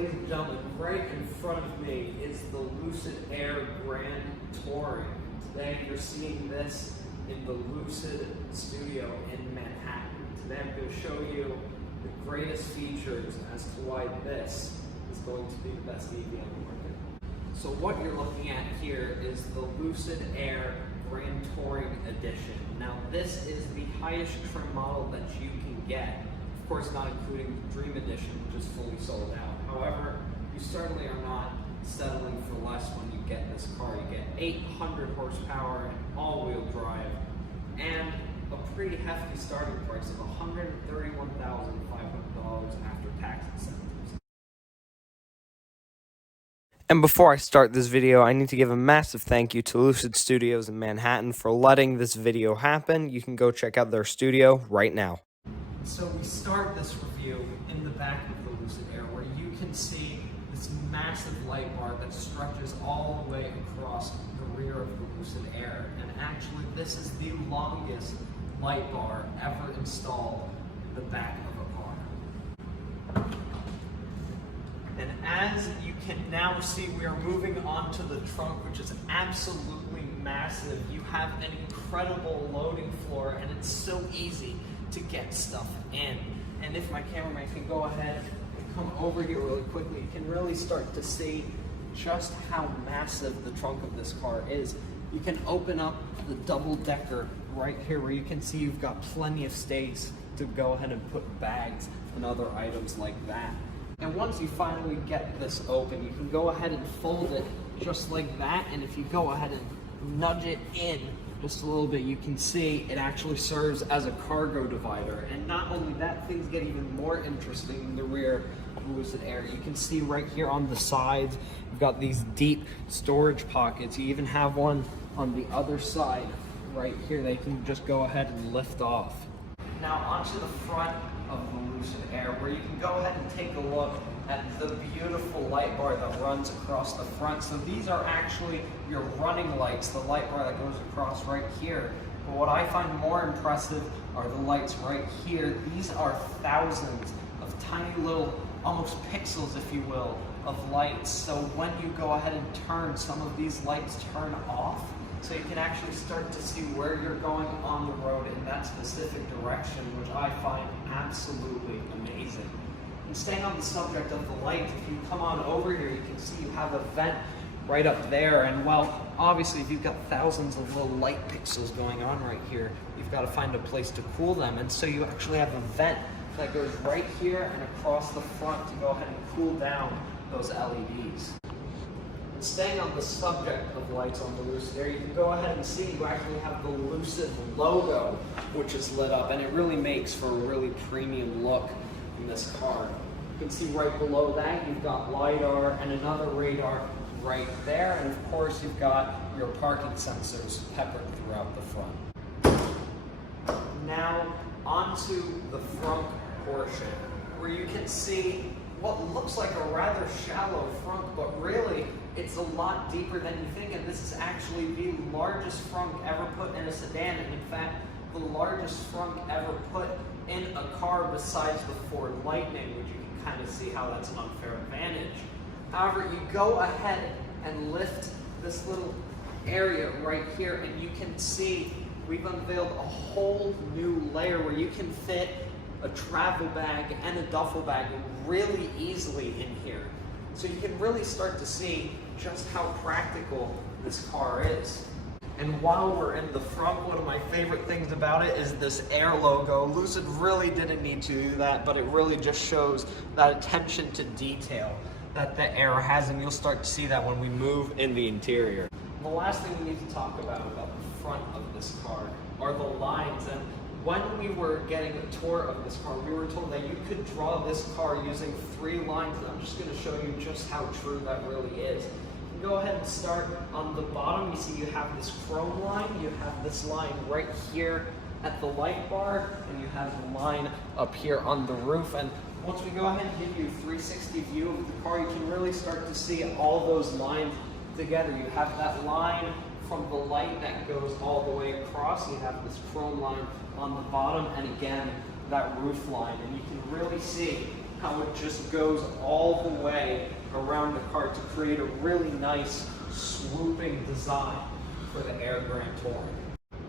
ladies and gentlemen, right in front of me is the Lucid Air Grand Touring. Today you're seeing this in the Lucid studio in Manhattan. Today I'm going to show you the greatest features as to why this is going to be the best EV on the market. So what you're looking at here is the Lucid Air Grand Touring Edition. Now this is the highest trim model that you can get. Of course, not including the Dream Edition, which is fully sold out. However, you certainly are not settling for less when you get this car. You get 800 horsepower and all-wheel drive, and a pretty hefty starting price of $131,500 after tax incentives. And before I start this video, I need to give a massive thank you to Lucid Studios in Manhattan for letting this video happen. You can go check out their studio right now. So we start this review in the back of the Lucid Air, where you can see this massive light bar that stretches all the way across the rear of the Lucid Air. And actually, this is the longest light bar ever installed in the back of a car. And as you can now see, we are moving on to the trunk, which is absolutely massive. You have an incredible loading floor, and it's so easy to get stuff in. And if my cameraman can go ahead and come over here really quickly, you can really start to see just how massive the trunk of this car is. You can open up the double decker right here, where you can see you've got plenty of space to go ahead and put bags and other items like that. And once you finally get this open, you can go ahead and fold it just like that. And if you go ahead and nudge it in just a little bit, you can see it actually serves as a cargo divider. And not only that, things get even more interesting in the rear of Lucid Air. You can see right here on the sides, you've got these deep storage pockets. You even have one on the other side right here. They can just go ahead and lift off. Now onto the front of the Lucid Air, where you can go ahead and take a look at the beautiful light bar that runs across the front. So these are actually your running lights, the light bar that goes across right here. But what I find more impressive are the lights right here. These are thousands of tiny little, almost pixels, if you will, of lights. So when you go ahead and turn, some of these lights turn off, so you can actually start to see where you're going on the road in that specific direction, which I find absolutely amazing. And staying on the subject of the light, if you come on over here, you can see you have a vent right up there. And well, obviously, if you've got thousands of little light pixels going on right here, you've got to find a place to cool them. And so you actually have a vent that goes right here and across the front to go ahead and cool down those LEDs. Staying on the subject of lights on the Lucid Air, you can go ahead and see you actually have the Lucid logo, which is lit up, and it really makes for a really premium look in this car. You can see right below that, you've got LiDAR and another radar right there, and of course you've got your parking sensors peppered throughout the front. Now onto the front portion, where you can see what looks like a rather shallow front, but really it's a lot deeper than you think, and this is actually the largest frunk ever put in a sedan, and in fact, the largest frunk ever put in a car besides the Ford Lightning, which you can kind of see how that's an unfair advantage. However, you go ahead and lift this little area right here, and you can see we've unveiled a whole new layer where you can fit a travel bag and a duffel bag really easily in here. So you can really start to see just how practical this car is. And while we're in the front, one of my favorite things about it is this Air logo. Lucid really didn't need to do that, but it really just shows that attention to detail that the Air has, and you'll start to see that when we move in the interior. And the last thing we need to talk about the front of this car are the lines. And when we were getting a tour of this car, we were told that you could draw this car using 3 lines, and I'm just going to show you just how true that really is. You go ahead and start on the bottom. You see you have this chrome line, you have this line right here at the light bar, and you have the line up here on the roof. And once we go ahead and give you a 360 view of the car, you can really start to see all those lines together. You have that line from the light that goes all the way across. You have this chrome line on the bottom, and again, that roof line. And you can really see how it just goes all the way around the car to create a really nice swooping design for the Air Grand Touring.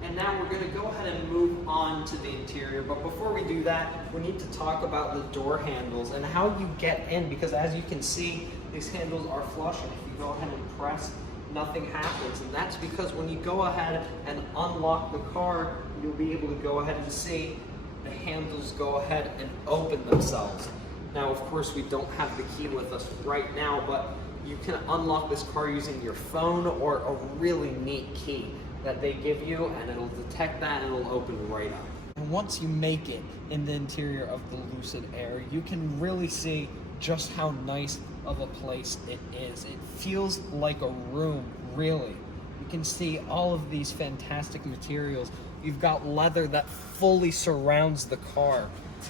And now we're going to go ahead and move on to the interior, but before we do that, we need to talk about the door handles and how you get in, because as you can see, these handles are flush, and if you go ahead and press, nothing happens. And that's because when you go ahead and unlock the car, you'll be able to go ahead and see the handles go ahead and open themselves. Now, of course, we don't have the key with us right now, but you can unlock this car using your phone or a really neat key that they give you, and it'll detect that and it'll open right up. And once you make it in the interior of the Lucid Air, you can really see just how nice of a place it is. It feels like a room, really. You can see all of these fantastic materials. You've got leather that fully surrounds the car.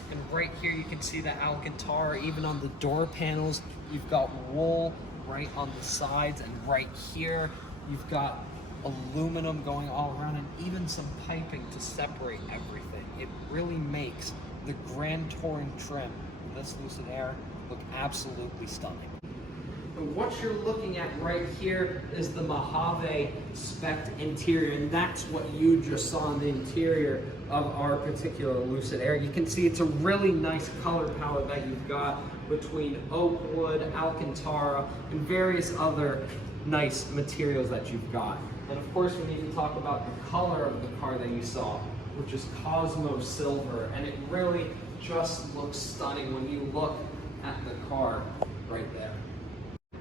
And right here you can see the Alcantara, even on the door panels. You've got wool right on the sides, and right here you've got aluminum going all around, and even some piping to separate everything. It really makes the Grand Touring trim in this Lucid Air look absolutely stunning. But what you're looking at right here is the Mojave Spect interior, and that's what you just saw in the interior of our particular Lucid Air. You can see it's a really nice color palette that you've got between oak wood, Alcantara, and various other nice materials that you've got. And of course, we need to talk about the color of the car that you saw, which is Cosmo Silver, and it really just looks stunning when you look at the car right there.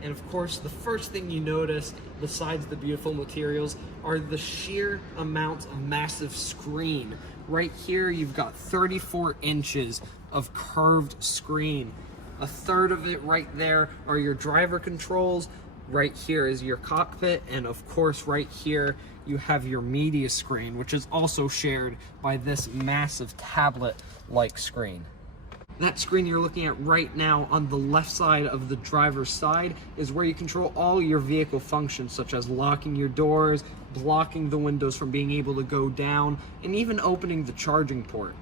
And of course, the first thing you notice, besides the beautiful materials, are the sheer amount of massive screen. Right here, you've got 34 inches of curved screen. A third of it right there are your driver controls. Right here is your cockpit, and of course right here you have your media screen, which is also shared by this massive tablet-like screen. That screen you're looking at right now on the left side of the driver's side is where you control all your vehicle functions, such as locking your doors, blocking the windows from being able to go down, and even opening the charging port.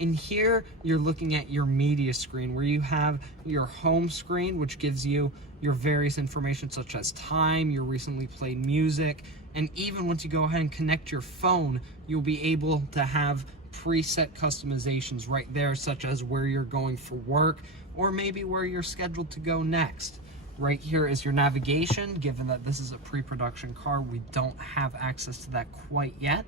In here, you're looking at your media screen, where you have your home screen, which gives you your various information such as time, your recently played music, and even once you go ahead and connect your phone, you'll be able to have preset customizations right there, such as where you're going for work, or maybe where you're scheduled to go next. Right here is your navigation. Given that this is a pre-production car, we don't have access to that quite yet.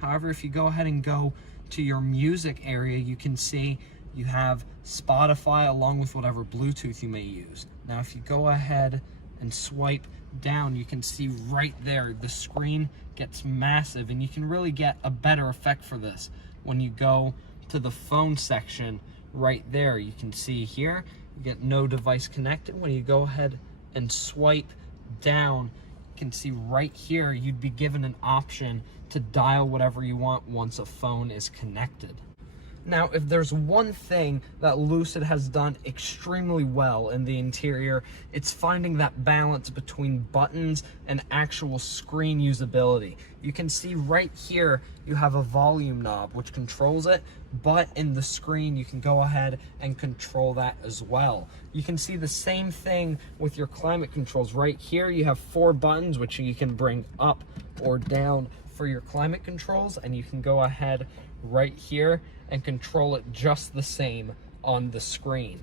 However, if you go ahead and go to your music area, you can see you have Spotify along with whatever Bluetooth you may use. Now, if you go ahead and swipe down, you can see right there the screen gets massive, and you can really get a better effect for this when you go to the phone section. Right there, you can see here you get no device connected. When you go ahead and swipe down, you can see right here you'd be given an option to dial whatever you want once a phone is connected. Now, if there's one thing that Lucid has done extremely well in the interior, it's finding that balance between buttons and actual screen usability. You can see right here, you have a volume knob which controls it, but in the screen, you can go ahead and control that as well. You can see the same thing with your climate controls. Right here, you have 4 buttons which you can bring up or down for your climate controls, and you can go ahead right here and control it just the same on the screen.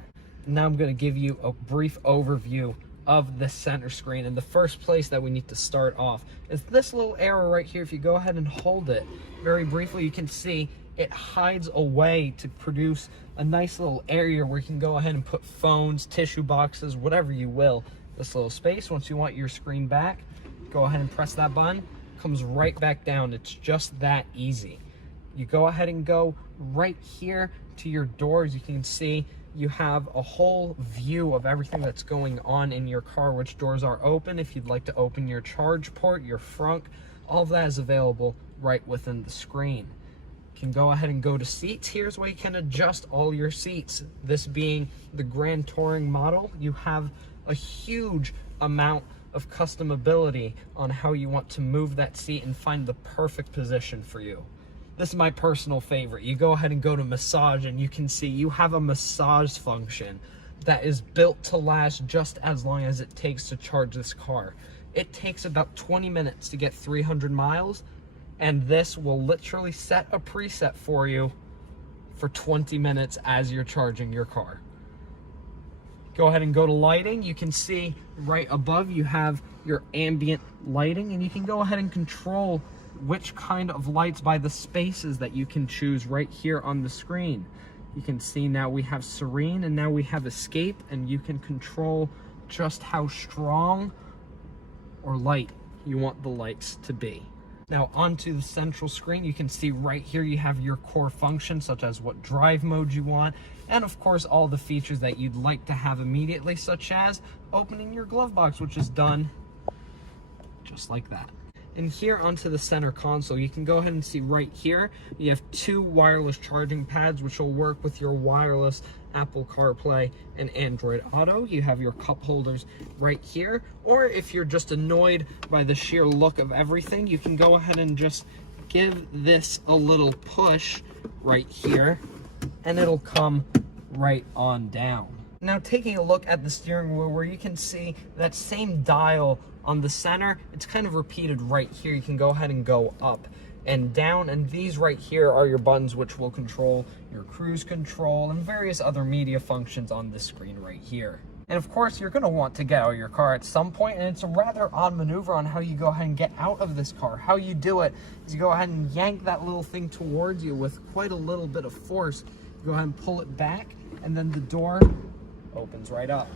Now I'm going to give you a brief overview of the center screen, and the first place that we need to start off is this little arrow right here. If you go ahead and hold it very briefly, you can see it hides away to produce a nice little area where you can go ahead and put phones, tissue boxes, whatever you will. This little space, once you want your screen back, go ahead and press that button, comes right back down. It's just that easy. You go ahead and go right here to your doors. You can see you have a whole view of everything that's going on in your car, which doors are open. If you'd like to open your charge port, your frunk, all of that is available right within the screen. You can go ahead and go to seats. Here's where you can adjust all your seats. This being the Grand Touring model, you have a huge amount of customability on how you want to move that seat and find the perfect position for you. This is my personal favorite. You go ahead and go to massage, and you can see you have a massage function that is built to last just as long as it takes to charge this car. It takes about 20 minutes to get 300 miles, and this will literally set a preset for you for 20 minutes as you're charging your car. Go ahead and go to lighting. You can see right above you have your ambient lighting, and you can go ahead and control which kind of lights by the spaces that you can choose right here on the screen. You can see now we have serene, and now we have escape, and you can control just how strong or light you want the lights to be. Now onto the central screen, you can see right here you have your core functions, such as what drive mode you want, and of course all the features that you'd like to have immediately, such as opening your glove box, which is done just like that. And here onto the center console, you can go ahead and see right here, you have 2 wireless charging pads, which will work with your wireless Apple CarPlay and Android Auto. You have your cup holders right here, or if you're just annoyed by the sheer look of everything, you can go ahead and just give this a little push right here, and it'll come right on down. Now taking a look at the steering wheel, where you can see that same dial on the center, it's kind of repeated right here. You can go ahead and go up and down, and these right here are your buttons, which will control your cruise control and various other media functions on this screen right here. And of course, you're going to want to get out of your car at some point, and it's a rather odd maneuver on how you go ahead and get out of this car. How you do it is you go ahead and yank that little thing towards you with quite a little bit of force. You go ahead and pull it back, and then the door opens right up.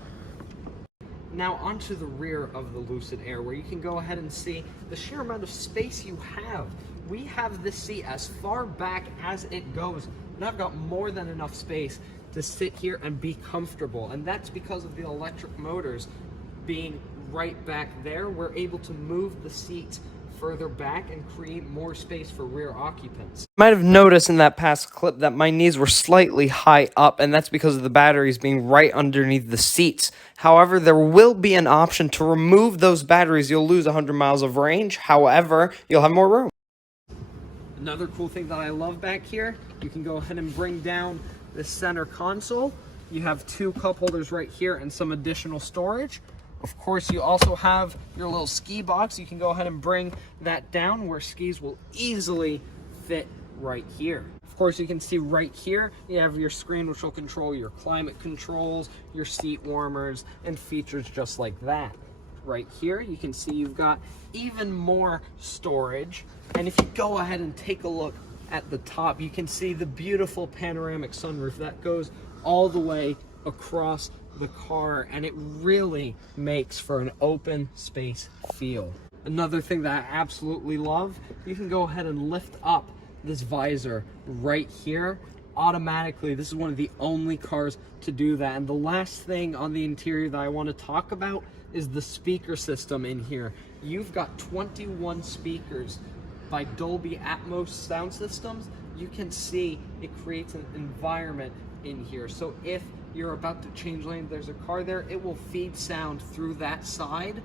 Now onto the rear of the Lucid Air, where you can go ahead and see the sheer amount of space you have. We have this seat as far back as it goes, and I've got more than enough space to sit here and be comfortable, and that's because of the electric motors being right back there. We're able to move the seats further back and create more space for rear occupants. You might have noticed in that past clip that my knees were slightly high up, and that's because of the batteries being right underneath the seats. However, there will be an option to remove those batteries. You'll lose 100 miles of range. However, you'll have more room. Another cool thing that I love back here, you can go ahead and bring down the center console. You have 2 cup holders right here and some additional storage. Of course, you also have your little ski box. You can go ahead and bring that down where skis will easily fit right here. Of course, you can see right here, you have your screen, which will control your climate controls, your seat warmers, and features just like that. Right here, you can see you've got even more storage. And if you go ahead and take a look at the top, you can see the beautiful panoramic sunroof that goes all the way across the car, and it really makes for an open space feel. Another thing that I absolutely love, you can go ahead and lift up this visor right here automatically. This is one of the only cars to do that. And the last thing on the interior that I want to talk about is the speaker system in here. You've got 21 speakers by Dolby Atmos sound systems. You can see it creates an environment in here. So if you're about to change lane, there's a car there, it will feed sound through that side,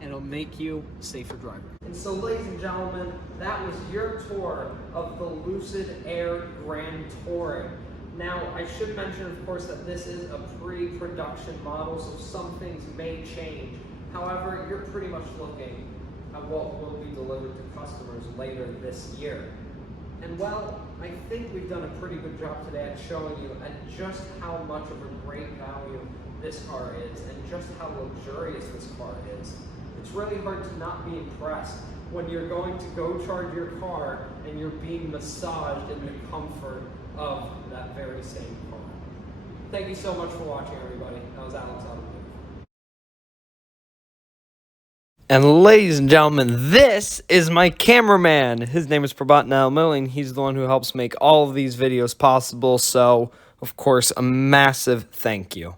and it'll make you a safer driver. And so, ladies and gentlemen, that was your tour of the Lucid Air Grand Touring. Now, I should mention, of course, that this is a pre-production model, so some things may change. However, you're pretty much looking at what will be delivered to customers later this year. And well, I think we've done a pretty good job today at showing you at just how much of a great value this car is and just how luxurious this car is. It's really hard to not be impressed when you're going to go charge your car and you're being massaged in the comfort of that very same car. Thank you so much for watching, everybody. That was Alex out of here. And ladies and gentlemen, this is my cameraman. His name is Prabhat Nalmilling. He's the one who helps make all of these videos possible. So, of course, a massive thank you.